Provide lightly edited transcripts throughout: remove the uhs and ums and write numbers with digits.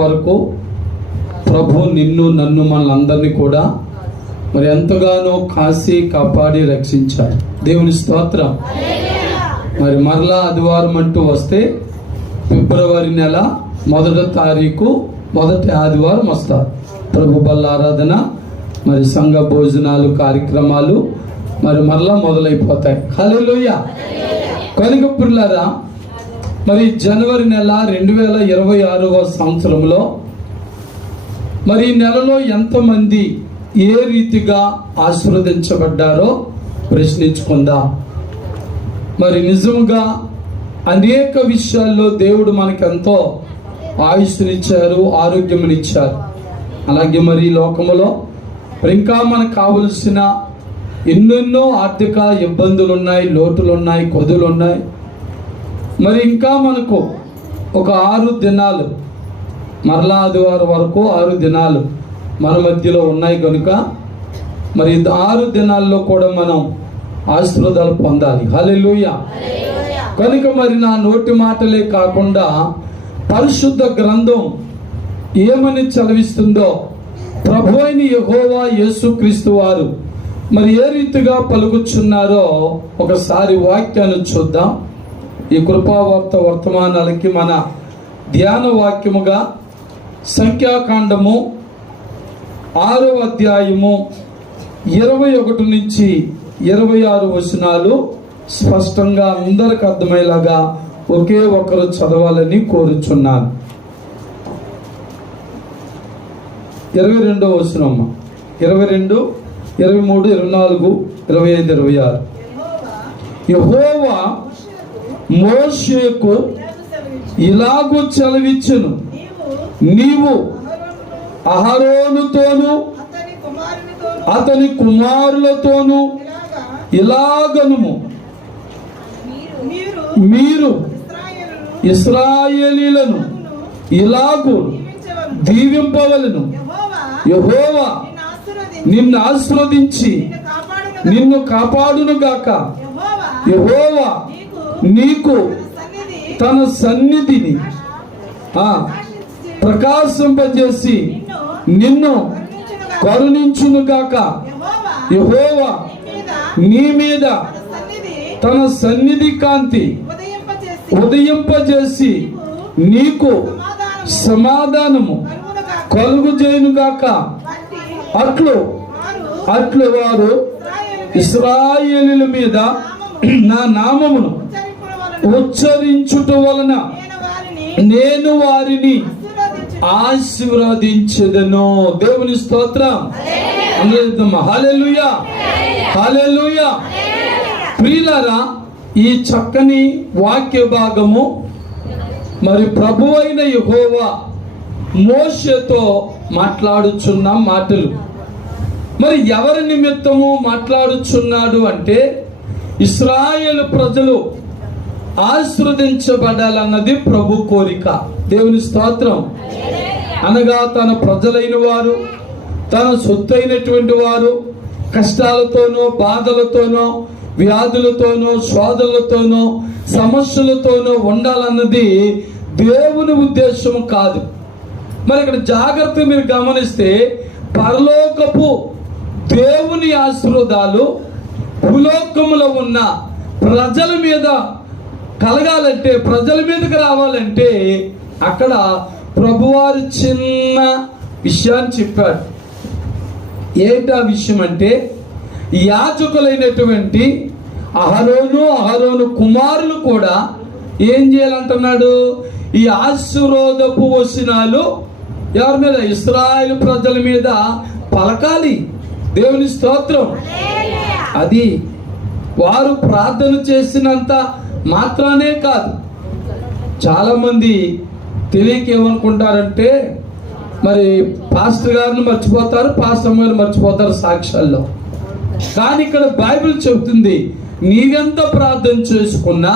వరకు ప్రభు నిన్ను నన్ను మనందరినీ కూడా మరి ఎంతగానో కాసి కాపాడి రక్షించాడు. దేవుని స్తోత్రం. మరి మరలా ఆదివారం అంటూ వస్తే ఫిబ్రవరి నెల 1వ తారీఖు మొదటి ఆదివారం వస్తారు. ప్రభు బల్ల ఆరాధన, మరి సంఘ భోజనాలు, కార్యక్రమాలు మరలా మొదలైపోతాయి. హల్లెలూయా. కనుక ప్రియులారా, మరి జనవరి నెల 2026వ సంవత్సరంలో మరి ఈ నెలలో ఎంతమంది ఏ రీతిగా ఆశీర్వదించబడ్డారో ప్రశ్నించుకుందాం. మరి నిజంగా అనేక విషయాల్లో దేవుడు మనకు ఎంతో ఆయుష్నిచ్చారు, ఆరోగ్యమునిచ్చారు. అలాగే మరి ఈ లోకములో ఇంకా మనకు కావలసిన ఎన్నెన్నో ఆర్థిక ఇబ్బందులు ఉన్నాయి, లోటులు ఉన్నాయి, కొదులు ఉన్నాయి. మరి ఇంకా మనకు ఒక 6 దినాలు, మరలా ఆదివారం వరకు 6 దినాలు మన మధ్యలో ఉన్నాయి. కనుక మరి 6 దినాల్లో కూడా మనం ఆశీర్వాదాలు పొందాలి. హల్లెలూయా. కనుక మరి నా నోటి మాటలే కాకుండా పరిశుద్ధ గ్రంథం ఏమని చదివిస్తుందో, ప్రభు అయిన యెహోవా యేసుక్రీస్తు వారు మరి ఏ రీతిగా పలుకుచున్నారో ఒకసారి వాక్యాన్ని చూద్దాం. ఈ కృపావార్త వర్తమానాలకి మన ధ్యాన వాక్యముగా సంఖ్యాకాండము 6వ అధ్యాయము 21 నుంచి 26 వచనాలు స్పష్టంగా అందరికి అర్థమయ్యేలాగా ఒకే ఒకరు చదవాలని కోరుచున్నాను. 22వ వచనం, 22, 23, 24, 25, 26. యెహోవా మోషేకు ఇలాగూ సెలవిచ్చెను, నీవు అహరోనుతోను అతని కుమారులతోను ఇలాగనుము, మీరు ఇశ్రాయేలీలను ఇలాగూ దీవింపవలెను. యెహోవా నిన్ను ఆశీర్వదించి నిన్ను కాపాడును గాక. యెహోవా నీకు తన సన్నిధిని ప్రకాశింపజేసి నిన్ను కరుణించును గాక. యెహోవా నీ మీద తన సన్నిధి కాంతి ఉదయింపజేసి నీకు సమాధానము కలుగుజేయును గాక. అట్లు వారు ఇశ్రాయేలీయుల మీద నా నామమును ఉచ్చరించుట వలన నేను వారిని ఆశీర్వదించెదను. దేవుని స్తోత్రం. హల్లెలూయా, హల్లెలూయా. ప్రియులారా, ఈ చక్కని వాక్య భాగము మరి ప్రభువైన యెహోవా మోషేతో మాట్లాడుచున్న మాటలు. మరి ఎవరి నిమిత్తము మాట్లాడుచున్నాడు అంటే, ఇశ్రాయేలు ప్రజలు ఆశీర్వదించబడాలన్నది ప్రభు కోరిక. దేవుని స్తోత్రం. అనగా తన ప్రజలైన వారు, తన సొత్తైనటువంటి వారు కష్టాలతోనో, బాధలతోనో, వ్యాధులతోనో, శోధనలతోనో, సమస్యలతోనో ఉండాలన్నది దేవుని ఉద్దేశం కాదు. మరి ఇక్కడ జాగ్రత్తగా మీరు గమనిస్తే, పరలోకపు దేవుని ఆశీర్వాదాలు భూలోకములో ఉన్న ప్రజల మీద కలగాలంటే, ప్రజల మీదకి రావాలంటే అక్కడ ప్రభువారు చిన్న విషయాన్ని చెప్పాడు. ఏంటా విషయం అంటే, యాజకులైనటువంటి అహరోను కుమారులు కూడా ఏం చేయాలంటున్నాడు? ఈ ఆశీర్వాదపు వచనాలు ఎవరి మీద? ఇశ్రాయేలు ప్రజల మీద పలకాలి. దేవుని స్తోత్రం. అది వారు ప్రార్థన చేసినంత మాత్రానే కాదు. చాలా మంది తెలియక ఏమనుకుంటారంటే, మరి పాస్టర్ గారిని మర్చిపోతారు, పాస్టర్ గారిని మర్చిపోతారు సాక్ష్యాల్లో. కానీ ఇక్కడ బైబిల్ చెబుతుంది, నీవెంత ప్రార్థన చేసుకున్నా,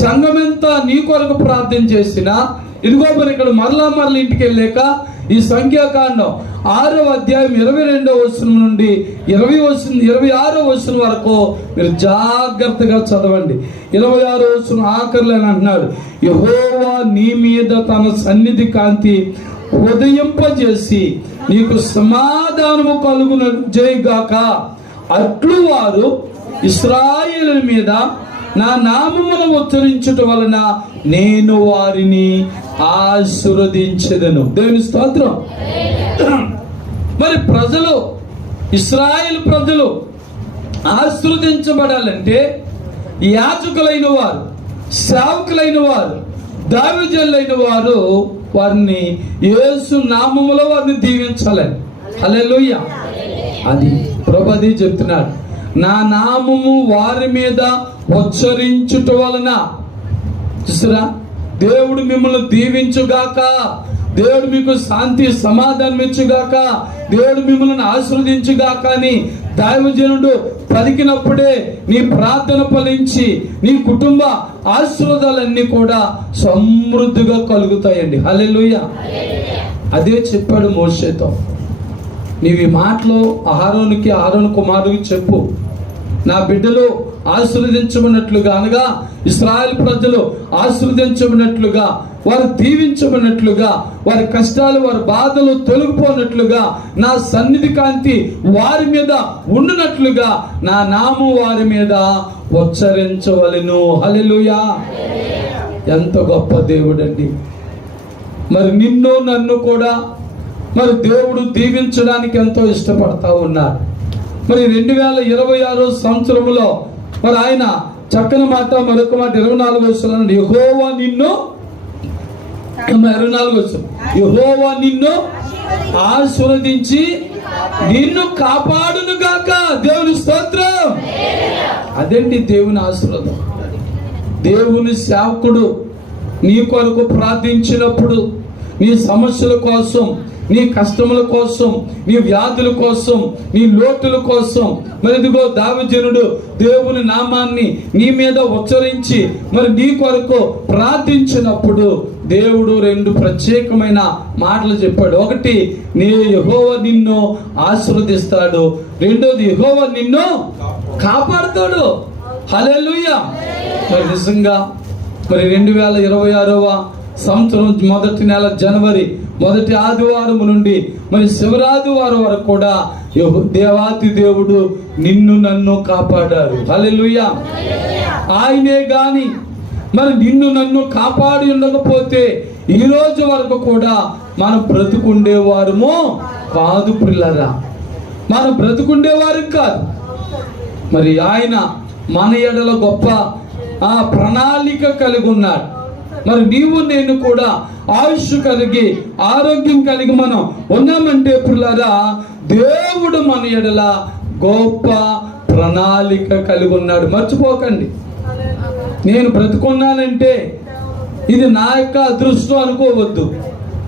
సంఘం ఎంత నీ కొరకు ప్రార్థన చేసినా, ఇదిగో మరి ఇక్కడ మరలా ఇంటికి వెళ్ళాక ఈ సంఖ్యాకాండం 6వ అధ్యాయం 22వ వచనం నుండి 26వ వచనం వరకు మీరు జాగ్రత్తగా చదవండి. 26వ వచనం ఆఖరిలో అంటున్నాడు, యెహోవా నీ మీద తన సన్నిధి కాంతి ఉదయింపజేసి నీకు సమాధానము కలుగును జయగాక. అట్లు వారు ఇశ్రాయేలు మీద నా నామమును ఉచ్చరించుట వలన నేను వారిని ఆశీర్వదించెదను. దేవుని స్తోత్రం. మరి ప్రజలు, ఇశ్రాయేలు ప్రజలు ఆశీర్వదించబడాలంటే యాజకులైన వారు, సేవకులైన వారు, దావీదులైన వారు వారిని యేసు నామములో వారిని దీవించాలని. హల్లెలూయా. అది ప్రభువు చెప్తున్నాడు, నా నామము వారి మీద ఉచ్చరించుట వలన. చూసారా, దేవుడు మిమ్మల్ని దీవించుగాక, దేవుడు మీకు శాంతి సమాధానం ఇచ్చుగాక, దేవుడు మిమ్మల్ని ఆశీర్వదించుగాక అని దైవజనుడు పలికినప్పుడే నీ ప్రార్థన ఫలించి నీ కుటుంబ ఆశీర్వాదాలన్నీ కూడా సమృద్ధిగా కలుగుతాయండి. హల్లెలూయా. అదే చెప్పాడు మోషేతో, నీవు ఈ మాటలు అహరోను కుమారుడికి చెప్పు, నా బిడ్డలు ఆశీర్వదించబడినట్లుగా, అనగా ఇశ్రాయేలు ప్రజలు ఆశీర్వదించబడినట్లుగా, వారు దీవించబడినట్లుగా, వారి కష్టాలు వారి బాధలు తొలగిపోయినట్లుగా, నా సన్నిధి కాంతి వారి మీద ఉండునట్లుగా నా నామం వారి మీద ఉచ్చరించవలెను. హల్లెలూయా. ఎంత గొప్ప దేవుడండి. మరి నిన్ను నన్ను కూడా మరి దేవుడు దీవించడానికి ఎంతో ఇష్టపడతా ఉన్నారు. మరి 2026 సంవత్సరంలో మరి ఆయన చక్కని మాట, మరొక మాట 24 వచనం, యెహోవా నిన్ను 24 వచనం, యెహోవా నిన్ను ఆశీర్వదించి నిన్ను కాపాడును గాక. దేవుని స్తోత్రం. అదేంటి దేవుని ఆశీర్వాదం. దేవుని సేవకుడు నీ కొరకు ప్రార్థించినప్పుడు, నీ సమస్యల కోసం, నీ కష్టముల కోసం, నీ వ్యాధుల కోసం, నీ లోటుల కోసం, మరి ఇదిగో దావీదునుడు దేవుని నామాన్ని నీ మీద ఉచ్చరించి మరి నీ కొరకు ప్రార్థించినప్పుడు దేవుడు 2 ప్రత్యేకమైన మాటలు చెప్పాడు. ఒకటి, నీ యెహోవా నిన్ను ఆశీర్వదిస్తాడు. రెండోది, యెహోవా నిన్ను కాపాడుతాడు. హల్లెలూయా. మరి నిజంగా మరి 2026వ సంవత్సరం మొదటి నెల జనవరి మొదటి ఆదివారం నుండి మరి శివరాదివారం వరకు కూడా దేవాతి దేవుడు నిన్ను నన్ను కాపాడారు. హల్లెలూయా. ఆయనే గాని మరి నిన్ను నన్ను కాపాడి ఉండకపోతే ఈ రోజు వరకు కూడా మనం బ్రతుకుండేవారము కాదు పిల్లరా, మనం బ్రతుకుండేవారు కాదు. మరి ఆయన మన ఎడల గొప్ప ప్రణాళిక కలిగి ఉన్నాడు. మరి నీవు నేను కూడా ఆయుష్ కలిగి ఆరోగ్యం కలిగి మనం ఉన్నామంటే పిల్లరా, దేవుడు మన ఎడల గొప్ప ప్రణాళిక కలిగి ఉన్నాడు. మర్చిపోకండి. నేను బ్రతుకున్నానంటే ఇది నా యొక్క అదృష్టం అనుకోవద్దు.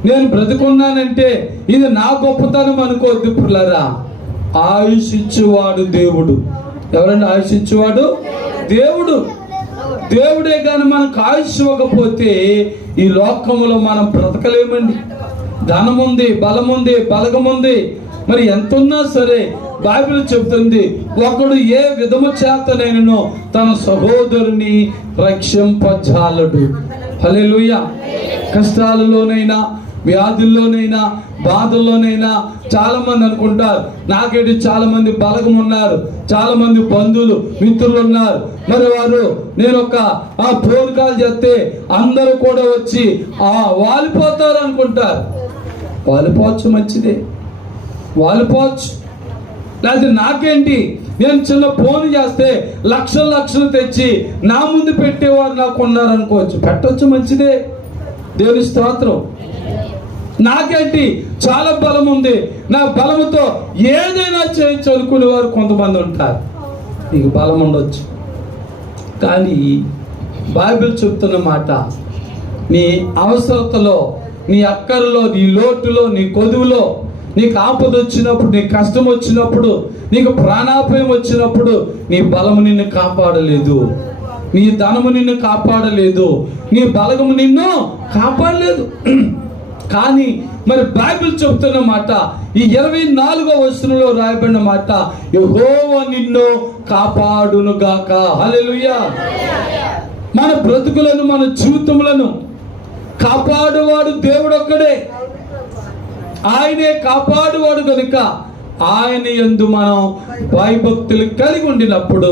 నేను బ్రతుకున్నానంటే ఇది నా గొప్పతనం అనుకోవద్దు పిల్లరా. ఆయుష్ ఇచ్చేవాడు దేవుడు. ఎవరండి ఆయుష్ ఇచ్చేవాడు? దేవుడు. దేవుడే కానీ మనకు ఆయుష్ ఇవ్వకపోతే ఈ లోకంలో మనం బ్రతకలేమండి. ధనం ఉంది, బలం ఉంది, బలగం ఉంది, మరి ఎంత ఉన్నా సరే బైబిల్ చెబుతుంది, ఒకడు ఏ విధము చేతనైనను తన సహోదరుని రక్షింపజాలడు. హల్లెలూయా. కష్టాలలోనైనా, వ్యాధుల్లోనైనా, బాధల్లోనైనా చాలా మంది అనుకుంటారు, నాకేంటి చాలా మంది బలగం ఉన్నారు, చాలా మంది బంధువులు మిత్రులు ఉన్నారు, మరి వారు నేను ఒక ఫోన్ కాల్ చేస్తే అందరూ కూడా వచ్చి వాలిపోతారు అనుకుంటారు. వాలిపోవచ్చు, మంచిదే, వాలిపోవచ్చు. లేకపోతే నాకేంటి, నేను చిన్న ఫోన్ చేస్తే లక్షలు లక్షలు తెచ్చి నా ముందు పెట్టేవారు నాకు ఉన్నారు అనుకోవచ్చు. పెట్టవచ్చు, మంచిదే, దేవుని స్తోత్రం. నాకేంటి చాలా బలం ఉంది, నా బలముతో ఏదైనా చేయొచ్చు అనుకునే వారు కొంతమంది ఉంటారు. నీకు బలం ఉండొచ్చు, కానీ బైబిల్ చెప్తున్న మాట, నీ అవసరతలో, నీ అక్కరలో, నీ లోటులో, నీ కొదువులో, నీకు ఆపద వచ్చినప్పుడు, నీ కష్టం వచ్చినప్పుడు, నీకు ప్రాణాపాయం వచ్చినప్పుడు నీ బలము నిన్ను కాపాడలేదు, నీ ధనము నిన్ను కాపాడలేదు, నీ బలగము నిన్ను కాపాడలేదు. కానీ మరి బైబిల్ చెప్తున్న మాట, ఈ 24వ వచనంలో రాయబడిన మాట, యెహోవా నిన్ను కాపాడును గాక. హల్లెలూయా. మన బ్రతుకులను, మన జీవితములను కాపాడువాడు దేవుడు ఒక్కడే. ఆయనే కాపాడువాడు కనుక ఆయన యందు మనం భయభక్తులు కలిగి ఉండినప్పుడు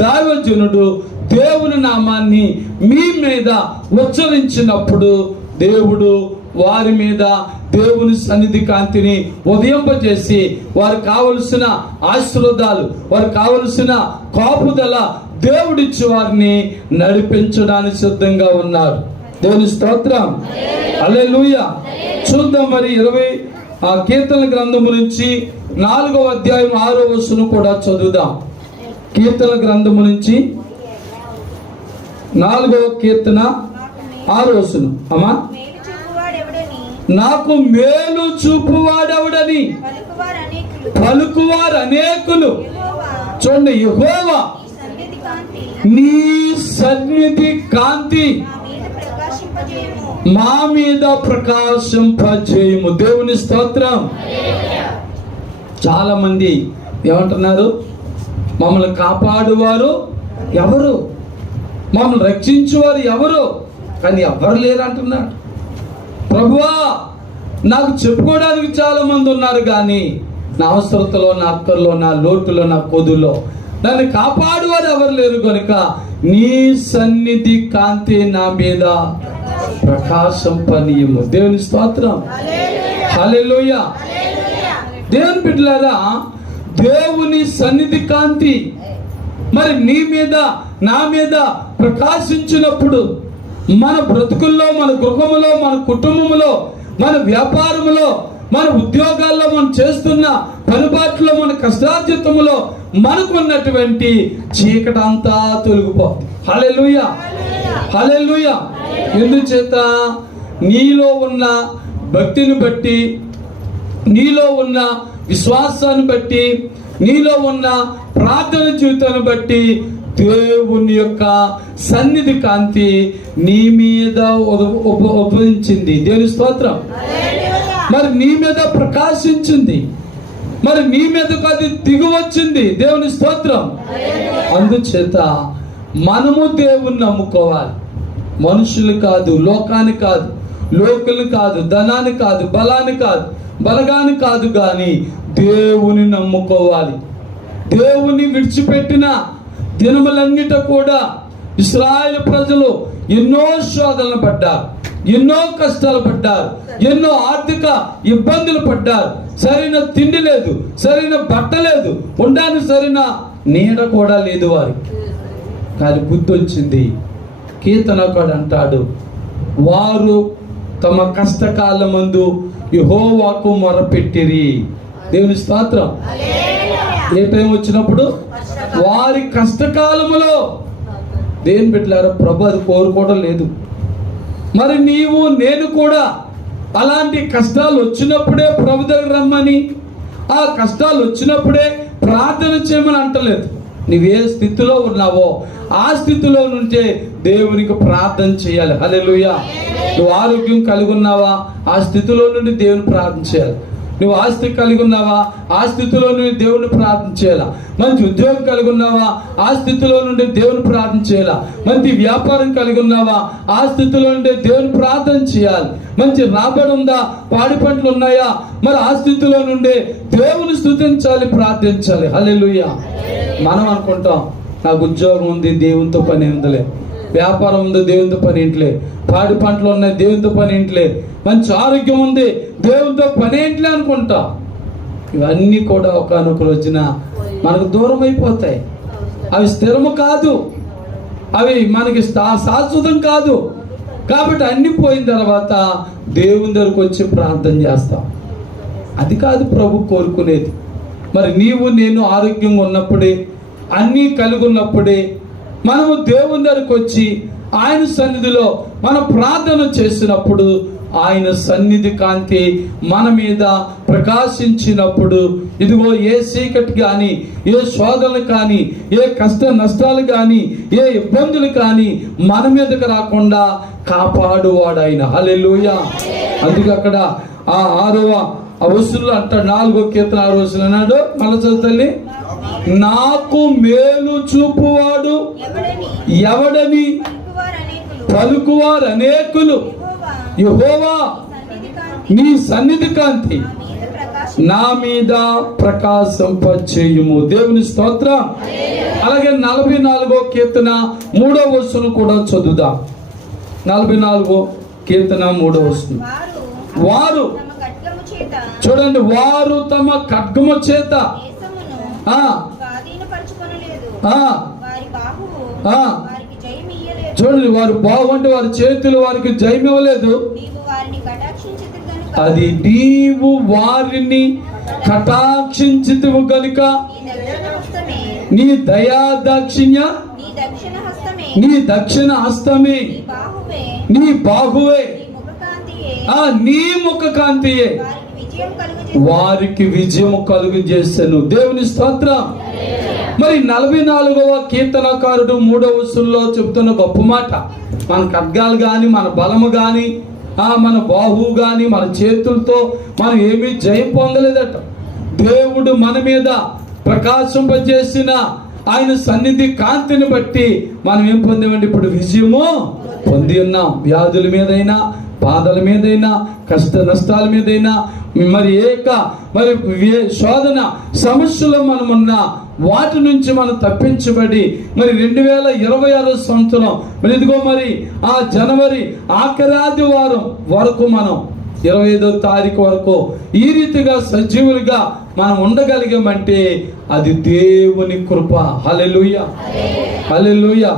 దైవజనుడు దేవుని నామాన్ని మీ మీద ఉచ్చరించినప్పుడు దేవుడు వారి మీద దేవుని సన్నిధి కాంతిని ఉదయింపజేసి వారికి కావలసిన ఆశీర్వాదాలు, వారికి కావలసిన కాపుదల దేవుడిచ్చి వారిని నడిపించడానికి సిద్ధంగా ఉన్నారు. దేవుని స్తోత్రం. హల్లెలూయా. చూద్దాం మరి 20 కీర్తన గ్రంథము నుంచి 4వ అధ్యాయం 6వ వచనం కూడా చదువుదాం. కీర్తన గ్రంథము నుంచి 4వ కీర్తన 6వ వచనం. అమ్మా, నాకు మేలు చూపువాడెవడని పలుకువారు అనేకులు. చూడండి, యెహోవా నీ సన్నిధి కాంతి మా మీద ప్రకాశింపజేయము. దేవుని స్తోత్రం. చాలా మంది ఏమంటున్నారు, మమ్మల్ని కాపాడువారు ఎవరు, మమ్మల్ని రక్షించువారు ఎవరు, కానీ ఎవరు లేరు అంటున్నాడు. ప్రభువా, నాకు చెప్పుకోవడానికి చాలా మంది ఉన్నారు, కానీ నా అవసరతలో, నా అక్కర్లో, నా లోటులో, నా కొదులో నన్ను కాపాడువారు ఎవరు లేరు కనుక నీ సన్నిధి కాంతి నా మీద ప్రకాశింపనీయము. దేవుని స్తోత్రం. హల్లెలూయా. దేవుని బిడ్డలారా, దేవుని సన్నిధి కాంతి మరి నీ మీద, నా మీద ప్రకాశించినప్పుడు మన బ్రతుకుల్లో, మన గృహములో, మన కుటుంబములో, మన వ్యాపారములో, మన ఉద్యోగాల్లో, మనం చేస్తున్న పనిపాట్లో, మన కష్టార్జితములో మనకున్నటువంటి చీకటంతా తొలగిపోతుంది. హల్లెలూయా. హల్లెలూయా. ఎందుచేత నీలో ఉన్న భక్తిని బట్టి, నీలో ఉన్న విశ్వాసాన్ని బట్టి, నీలో ఉన్న ప్రార్థన జీవితాన్ని బట్టి దేవుని యొక్క సన్నిధి కాంతి నీ మీద ఉద్భవించింది. దేవుని స్తోత్రం. మరి నీ మీద ప్రకాశించింది, మరి నీ మీదకు అది దిగువచ్చింది. దేవుని స్తోత్రం. అందుచేత మనము దేవుణ్ణి నమ్ముకోవాలి. మనుషులు కాదు, లోకాన్ని కాదు, లోకులు కాదు, ధనాన్ని కాదు, బలాన్ని కాదు, బలగాన్ని కాదు, కానీ దేవుని నమ్ముకోవాలి. దేవుని విడిచిపెట్టిన దినములన్నిట కూడా ఇశ్రాయేలు ప్రజలు ఎన్నో శోధనలు పడ్డారు, ఎన్నో కష్టాలు పడ్డారు, ఎన్నో ఆర్థిక ఇబ్బందులు పడ్డారు. సరైన తిండి లేదు, సరైన బట్ట లేదు, ఉండడానికి సరైన నీడ కూడా లేదు వారికి. కానీ గుర్తొచ్చింది, కీర్తనకాడు అంటాడు, వారు తమ కష్టకాలమందు యెహోవాకు మొరపెట్టిరి. దేవుని స్తోత్రం. ఏ టైం వచ్చినప్పుడు? వారి కష్టకాలములో. దేవుని బిడ్డలారా, ప్రభు అది కోరుకోవడం లేదు. మరి నీవు నేను కూడా అలాంటి కష్టాలు వచ్చినప్పుడే ప్రభు దగ్గర రమ్మని, ఆ కష్టాలు వచ్చినప్పుడే ప్రార్థన చేయమని అంటలేదు. నువ్వే స్థితిలో ఉన్నావో ఆ స్థితిలో నుంచే దేవునికి ప్రార్థన చేయాలి. హల్లెలూయా. నువ్వు ఆరోగ్యం కలిగి ఉన్నావా, ఆ స్థితిలో నుండి దేవుని ప్రార్థన చేయాలి. నువ్వు ఆస్తి కలిగి ఉన్నావా, ఆ స్థితిలో నుండి దేవుని ప్రార్థన చేయాలా. మంచి ఉద్యోగం కలిగి ఉన్నావా, ఆ స్థితిలో నుండి దేవుని ప్రార్థన చేయాలా. మంచి వ్యాపారం కలిగి ఉన్నావా, ఆ స్థితిలో నుండి దేవుని ప్రార్థన చేయాలి. మంచి రాబడి ఉందా, పాడి పంటలు ఉన్నాయా, మరి ఆ స్థితిలో నుండి దేవుని స్తుతించాలి, ప్రార్థించాలి. హల్లెలూయా. మనం అనుకుంటాం, నాకు ఉద్యోగం ఉంది, దేవునితో పని ఉందిలే, వ్యాపారం ఉంది, దేవునితో పని ఏంటిలే, పాడి పంటలు ఉన్నాయి, దేవునితో పని ఏంటిలే, మంచి ఆరోగ్యం ఉంది, దేవునితో పని ఏంటిలే అనుకుంటా. ఇవన్నీ కూడా ఒకనొక రోజున మనకు దూరం అయిపోతాయి. అవి స్థిరము కాదు, అవి మనకి శాశ్వతం కాదు. కాబట్టి అన్ని పోయిన తర్వాత దేవుని దగ్గరకు వచ్చి ప్రార్థన చేస్తాం. అది కాదు ప్రభు కోరుకునేది. మరి నీవు నేను ఆరోగ్యంగా ఉన్నప్పుడే, అన్నీ కలిగి ఉన్నప్పుడే మనము దేవుని దగ్గరకు వచ్చి ఆయన సన్నిధిలో మనం ప్రార్థన చేసినప్పుడు ఆయన సన్నిధి కాంతి మన మీద ప్రకాశించినప్పుడు ఇదిగో ఏ చీకటి కానీ, ఏ శోధనలు కానీ, ఏ కష్ట నష్టాలు కానీ, ఏ ఇబ్బందులు కానీ మన మీదకి రాకుండా కాపాడువాడు ఆయన. హల్లెలూయా. అందుకే అక్కడ ఆ 6వ వచనంలో అంటాడు, 4వ కీర్తన 6వ వచనం అన్నాడు. మళ్ళీ చదువుతల్లి, నాకు మేలు చూపువాడు ఎవడని పలుకువారు అనేకులు, యెహోవా నీ సన్నిధి కాంతి నా మీద ప్రకాశింపచేయుము. దేవుని స్తోత్రం. అలాగే 44వ కీర్తన 3వ వచనం కూడా చదువుదాం. 44వ కీర్తన 3వ వచనం, వారు చూడండి, వారు తమ ఖడ్గము చేత చూడండి, వారు బాహు అంటే వారి చేతులు వారికి జయం ఇవ్వలేదు. అది నీవు వారిని కటాక్షించితివి గనుక నీ దయా దాక్షిణ్య, నీ దక్షిణ హస్తమే, నీ బాహువే, నీ ముఖ కాంతియే వారికి విజయము కలుగు చేశాను. దేవుని స్తోత్రం. మరి 44వ కీర్తనకారుడు 3వ వచనంలో చెప్తున్న గొప్ప మాట, మన ఖడ్గాలు గాని, మన బలము గాని, మన బాహువు గాని, మన చేతులతో మనం ఏమీ జయం పొందలేదట. దేవుడు మన మీద ప్రకాశింపజేసిన ఆయన సన్నిధి కాంతిని బట్టి మనం ఏం పొందామండి? ఇప్పుడు విజయము పొంది ఉన్నాం. వ్యాధుల మీదైనా, బాధల మీదైనా, కష్ట నష్టాల మీదైనా, మరి శోధన సమస్యలో మనం ఉన్న వాటి నుంచి మనం తప్పించబడి మరి 2026 సంవత్సరం మరి ఇదిగో మరి ఆ జనవరి ఆఖరి ఆదివారం వరకు మనం 25వ తారీఖు వరకు ఈ రీతిగా సజీవులుగా మనం ఉండగలిగామంటే అది దేవుని కృప. హల్లెలూయా, హల్లెలూయా.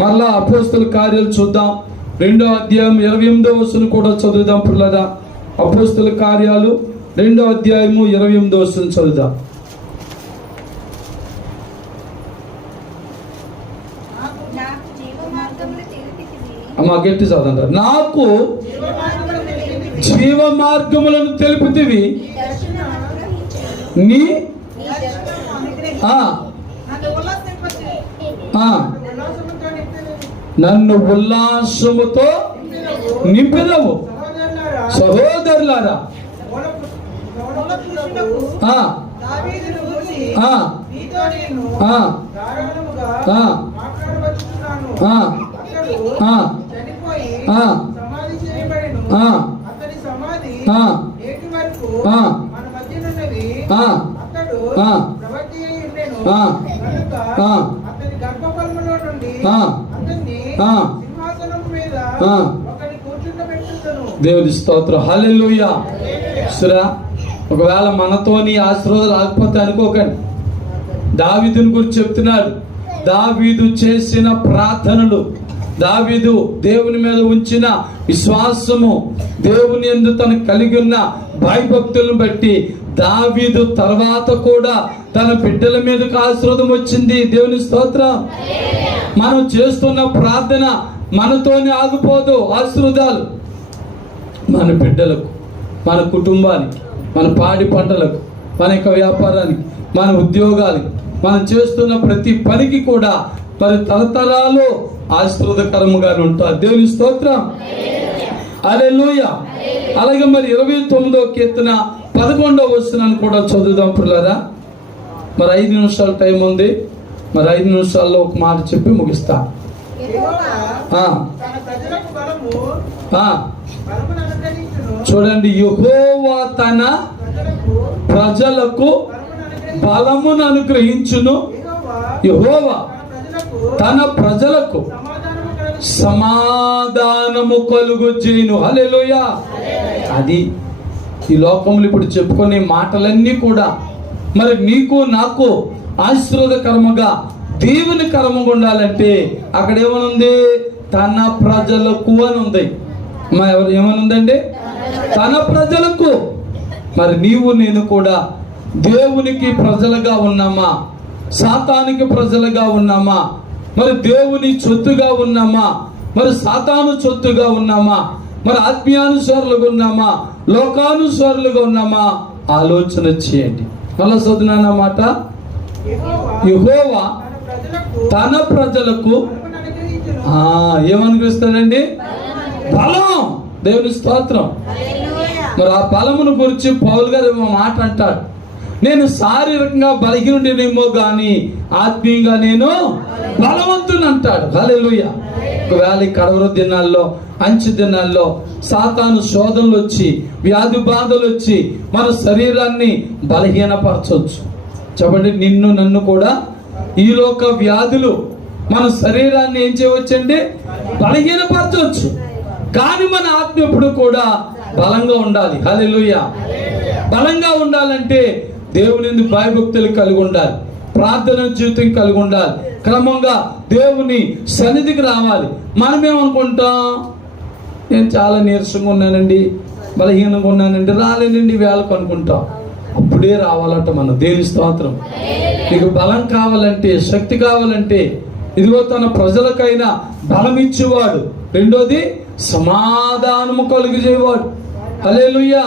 మరలా అపోస్తల కార్యాలు చూద్దాం. 2వ అధ్యాయం 28వ వచనం కూడా చదువుదాం పిల్లరా. అపోస్తల కార్యాలు 2వ అధ్యాయము 28వ వచనం చదువుదాం. అమ్మా గట్టి చదవండి. నాకు జీవ మార్గములను తెలుపుతివి, నీ నన్ను ఉల్లాసముతో నింపెదవు. సహోదరులారా, దేవుని స్తోత్రం. హల్లెలూయా. సురా ఒకవేళ మనతోని ఆశీర్వాదాలు రాకపోతే అనుకోకండి. దావీదుని గురించి చెప్తున్నాడు. దావీదు చేసిన ప్రార్థనలు, దావీదు దేవుని మీద ఉంచిన విశ్వాసము, దేవుని యందు తను కలిగి ఉన్న భయభక్తులను బట్టి దావీదు తర్వాత కూడా తన బిడ్డల మీదకి ఆశీర్వాదం వచ్చింది. దేవుని స్తోత్రం. మనం చేస్తున్న ప్రార్థన మనతోనే ఆగిపోదు. ఆశీర్వాదాలు మన బిడ్డలకు, మన కుటుంబానికి, మన పాడి పంటలకు, మన యొక్క వ్యాపారానికి, మన ఉద్యోగానికి, మనం చేస్తున్న ప్రతి పనికి కూడా మరి తరతరాలు ఆశీర్వాదకరముగా ఉంటారు. దేవుని స్తోత్రం. హల్లెలూయా. అలాగే మరి 29వ కీర్తన 11వ వచనాన్ని కూడా చదువుదాం పిల్లరా. మరి 5 నిమిషాల టైం ఉంది. మరి 5 నిమిషాల్లో ఒక మాట చెప్పి ముగిస్తా. చూడండి, యెహోవా తన ప్రజలకు బలమును అనుగ్రహించును. యెహోవా తన ప్రజలకు సమాధానము కలుగు చేయును. హల్లెలూయా. అది ఈ లోకంలో ఇప్పుడు చెప్పుకునే మాటలన్నీ కూడా మరి నీకు నాకు ఆశీర్వాదకరముగా దేవుని కరముగా ఉండాలంటే అక్కడ ఏమనుంది? తన ప్రజలకు అని ఉంది. ఎవరు ఏమనుందండి? తన ప్రజలకు. మరి నీవు నేను కూడా దేవునికి ప్రజలుగా ఉన్నామా? సాతానికి ప్రజలుగా ఉన్నామా? మరి దేవుని చొత్తుగా ఉన్నామా? మరి సాతాను చొత్తుగా ఉన్నామా? మరి ఆత్మీయానుసారులుగా ఉన్నామా, లోకానుసారులుగా ఉన్నామా ఆలోచన చేయండి. మళ్ళా చదువునా మాట, యెహోవా తన ప్రజలకు ఏమనుగ్రహిస్తాడండి? బలం. దేవుని స్తోత్రం. మరి ఆ బలమును గురించి పౌలు గారు మాట అంటాడు, నేను శారీరకంగా బలహీనుడినేమో గాని ఆత్మీయంగా నేను బలవంతుని అంటాడు. హల్లెలూయా. ఒకవేళ కడవర దినాల్లో, అంచె దినాల్లో సాతాను శోధనలు వచ్చి, వ్యాధి బాధలు వచ్చి మన శరీరాన్ని బలహీనపరచవచ్చు. చెప్పండి, నిన్ను నన్ను కూడా ఈ లోక వ్యాధులు మన శరీరాన్ని ఏం చేయవచ్చండి? బలహీనపరచవచ్చు. కానీ మన ఆత్మ ఎప్పుడు కూడా బలంగా ఉండాలి. హల్లెలూయా. బలంగా ఉండాలంటే దేవుని భయభక్తులు కలిగి ఉండాలి, ప్రార్థన జీవితం కలిగి ఉండాలి, క్రమంగా దేవుని సన్నిధికి రావాలి. మనమేమనుకుంటాం, నేను చాలా నీరసంగా ఉన్నానండి, బలహీనంగా ఉన్నానండి, రాలేనండి వేళకు అనుకుంటాం. అప్పుడే రావాలంట మనం. దేవుని స్తోత్రం. నీకు బలం కావాలంటే, శక్తి కావాలంటే ఇదిగో తన ప్రజలకైనా బలం ఇచ్చేవాడు, రెండోది సమాధానము కలుగజేవాడు. హల్లెలూయా.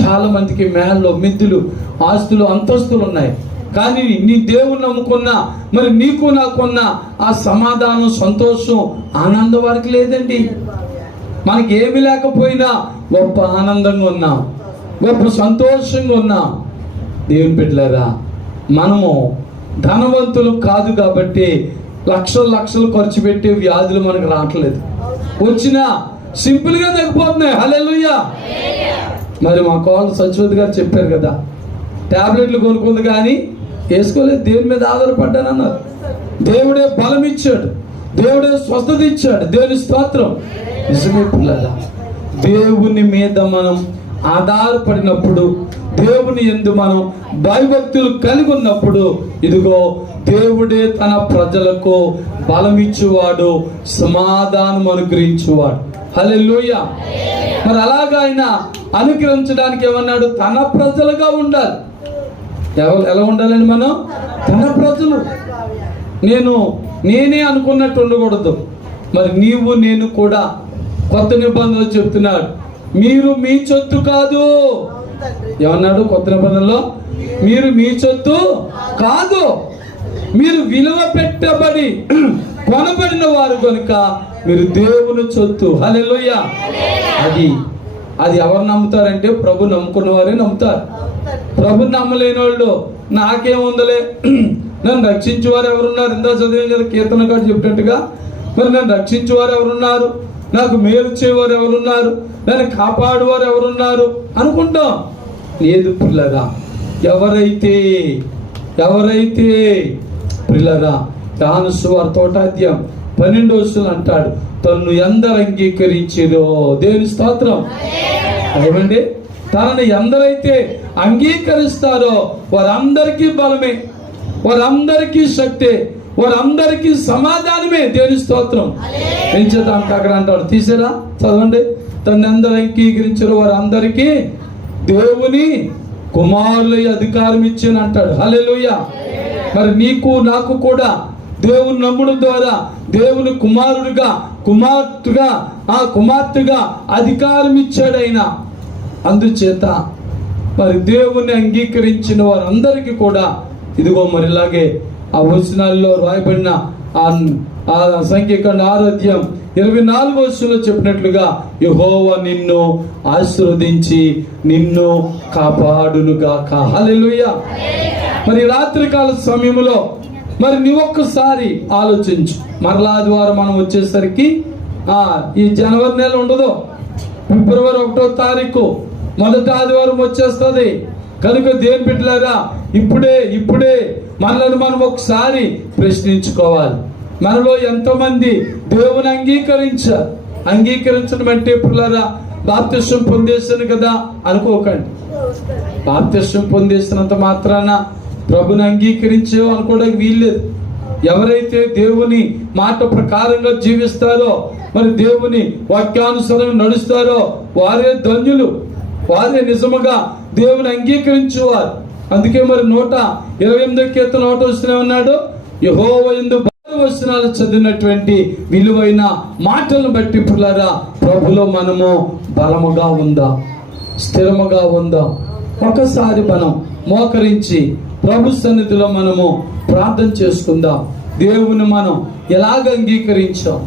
చాలా మందికి మేళ్ళు, మిద్దులు, ఆస్తులు, అంతస్తులు ఉన్నాయి. కానీ నీ దేవుని నమ్ముకున్నా, మరి నీకు నాకున్న ఆ సమాధానం, సంతోషం, ఆనందం వారికి లేదండి. మనకి ఏమి లేకపోయినా గొప్ప ఆనందంగా ఉన్నాం, గొప్ప సంతోషంగా ఉన్నాం. దేవుని బిడ్డలారా, మనము ధనవంతులు కాదు కాబట్టి లక్షలు లక్షలు ఖర్చు పెట్టి వ్యాధులు మనకు రావట్లేదు, వచ్చినా సింపుల్ గా తగ్గిపోతున్నాయి. హల్లెలూయా. మరి మా కోళ్ళు సత్యవతి గారు చెప్పారు కదా, టాబ్లెట్లు కొనుక్కుంది కానీ వేసుకోలేదు, దేవుని మీద ఆధారపడ్డానన్నారు. దేవుడే బలం ఇచ్చాడు, దేవుడే స్వస్థత ఇచ్చాడు. దేవుని స్తోత్రం. నిజమే పిల్లలా, దేవుని మీద మనం ఆధారపడినప్పుడు, దేవుని యందు మనం భయభక్తులు కలిగి ఉన్నప్పుడు, ఇదిగో దేవుడే తన ప్రజలకు బలం ఇచ్చేవాడు, సమాధానం అనుగ్రహించేవాడు. హల్లెలూయా. మరి అలాగా ఆయన అనుగ్రహించడానికి ఏమన్నాడు? తన ప్రజలుగా ఉండాలి. ఎలా ఉండాలండి మనం? తన ప్రజలు. నేనే అనుకున్నట్టు ఉండకూడదు. మరి నీవు నేను కూడా కొత్త నిబంధనలు చెప్తున్నాడు, మీరు మీ చొత్తు కాదు. ఏమన్నాడు కొత్త నిబంధనలో? మీరు మీ చొత్తు కాదు, మీరు విలువ పెట్టబడి కొనబడిన వారు కనుక మీరు దేవుని చొత్తు. హల్లెలూయా. అది ఎవరు నమ్ముతారంటే ప్రభు నమ్ముకున్న వారే నమ్ముతారు. ప్రభు నమ్మలేని వాళ్ళు నాకేముందలే, నన్ను రక్షించేవారు ఎవరున్నారు? ఇందా చదివాం కదా కీర్తన గారు చెప్పినట్టుగా, మరి నన్ను రక్షించేవారు ఎవరున్నారు, నాకు మేలు చేయవారు ఎవరున్నారు, నన్ను కాపాడువారు ఎవరున్నారు అనుకుంటాం. లేదు పిల్లరా, ఎవరైతే పిల్లరా, యోహాను సువార్త 1:12 అంటాడు, తన్ను ఎందరు అంగీకరించిరో. దేవుని స్తోత్రం. ఏమండి, తనని ఎందరైతే అంగీకరిస్తారో వారందరికీ బలమే, వారందరికీ శక్తే, వారందరికీ సమాధానమే. దేవుని స్తోత్రం. ఏం చేద్దాం అక్కడ అంటాడు, తీసారా చదవండి. తను ఎందరు అంగీకరించారో వారందరికీ దేవుని కుమారుల అధికారం ఇచ్చాను అంటాడు. హల్లెలూయా. మరి నీకు నాకు కూడా దేవుని నమ్ముడు ద్వారా దేవుని కుమార్తెగా అధికారం ఇచ్చాడు ఆయన. అందుచేత మరి దేవుని అంగీకరించిన వారందరికీ కూడా ఇదిగో మరి ఇలాగే ఆ వచనాల్లో రాయబడిన ఆ సంఖ్యాకాండ 6:24 చెప్పినట్లుగా యెహోవా నిన్ను ఆశీర్వదించి నిన్ను కాపాడునుగాక. హల్లెలూయా. మరి రాత్రికాల సమయంలో మరి నీవొక్కసారి ఆలోచించు. మరలా ఆదివారం మనం వచ్చేసరికి ఈ జనవరి నెల ఉండదు, ఫిబ్రవరి 1వ తారీఖు మొదటి ఆదివారం వచ్చేస్తుంది. కనుక దేని బిడ్డలారా, ఇప్పుడే మనల్ని మనం ఒకసారి ప్రశ్నించుకోవాలి. మనలో ఎంతమంది దేవుని అంగీకరించడం అంటే పిల్లరా బాప్తిస్మం పొందేసాను కదా అనుకోకండి. బాప్తిస్మం పొందేసినంత మాత్రాన ప్రభుని అంగీకరించేవో అనుకోవడానికి వీల్లేదు. ఎవరైతే దేవుని మాట ప్రకారంగా జీవిస్తారో, మరి దేవుని వాక్యానుసారం నడుస్తారో వారే ధన్యులు, వారే నిజముగా దేవుని అంగీకరించేవారు. అందుకే మరి 128 కీర్తన 1 వస్తున్నామన్నాడు, యెహోవా యందు వచనాలు చదివినటువంటి విలువైన మాటలను బట్టి పిల్లరా, ప్రభులో మనము బలముగా ఉందా, స్థిరముగా ఉందా? ఒకసారి మనం మోకరించి ప్రభు సన్నిధిలో మనము ప్రార్థన చేసుకుందాం. దేవుని మనం ఎలాగ అంగీకరించాం,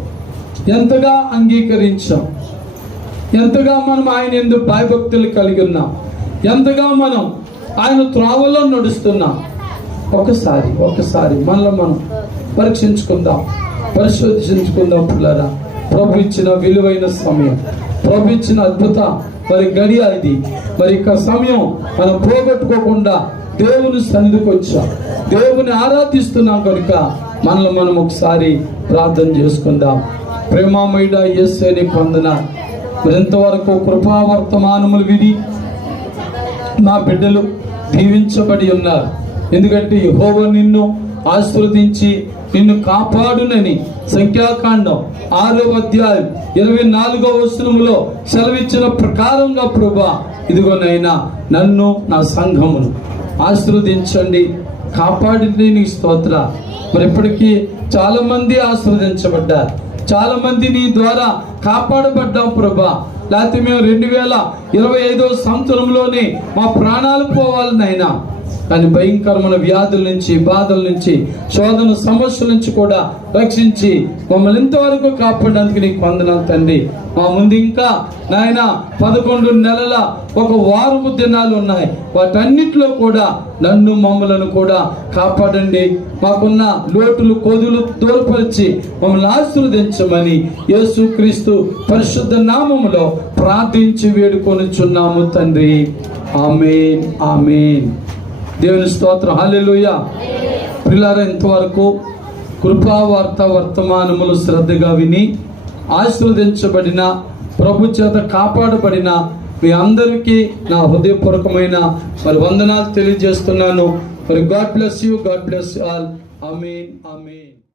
ఎంతగా అంగీకరించాం, ఎంతగా మనం ఆయన యందు భయభక్తులు కలిగి ఉన్నాం, ఎంతగా మనం ఆయన త్రోవలో నడుస్తున్నాం. ఒకసారి మనలో మనం పరీక్షించుకుందాం, పరిశోధించుకుందాం పిల్లరా. ప్రభు ఇచ్చిన విలువైన సమయం, ప్రభు ఇచ్చిన అద్భుత గడియ ఇది. ఇక సమయం మనం పోగొట్టుకోకుండా దేవుని సన్నిధికి వచ్చాం, దేవుని ఆరాధిస్తున్నాం కనుక మనలో మనం ఒకసారి ప్రార్థన చేసుకుందాం. ప్రేమామయుడా యేసయ్య నీకు వందనాలు. మరింతవరకు కృపా వర్తమానములు విని నా బిడ్డలు దీవించబడి ఉన్నారు. ఎందుకంటే యెహోవా నిన్ను ఆశీర్వదించి నిన్ను కాపాడునని సంఖ్యాకాండం 6వ అధ్యాయం 24వ వచనములో సెలవిచ్చిన ప్రకారంగా ప్రభువా, ఇదిగోనైనా నన్ను నా సంఘమును ఆశీర్వదించండి, కాపాడింది నీ స్తోత్ర. ఇప్పటికీ చాలా మంది ఆశీర్వదించబడ్డారు, చాలా మంది నీ ద్వారా కాపాడబడ్డాం ప్రభా. లేకపోతే మేము 2025వ సంవత్సరంలోనే మా ప్రాణాలు పోవాలనైనా, కానీ భయంకరమైన వ్యాధుల నుంచి, బాధల నుంచి, శోధన సమస్యల నుంచి కూడా రక్షించి మమ్మల్ని ఇంతవరకు కాపాడడానికి నీకు వందనాలు తండ్రి. మా ముందు ఇంకా నాయన 11 నెలల ఒక వారము దినాలు ఉన్నాయి. వాటన్నిటిలో కూడా నన్ను మమ్మలను కూడా కాపాడండి. మాకున్న లోటులు కోదులు దూరపరిచి మమ్మల్ని ఆశీర్వదించమని యేసుక్రీస్తు పరిశుద్ధ నామములో ప్రార్థించి వేడుకొనుచున్నాము తండ్రి. ఆమేన్, ఆమేన్. దేవుని స్తోత్రం, హల్లెలూయా. ప్రియులారా, ఇంతవరకు కృపావార్త వర్తమానములు శ్రద్ధగా విని ఆశీర్వదించబడిన, ప్రభు చేత కాపాడబడిన మీ అందరికీ నా హృదయపూర్వకమైన వందనాలు తెలియజేస్తున్నాను. God bless you, God bless you all. Amen, amen.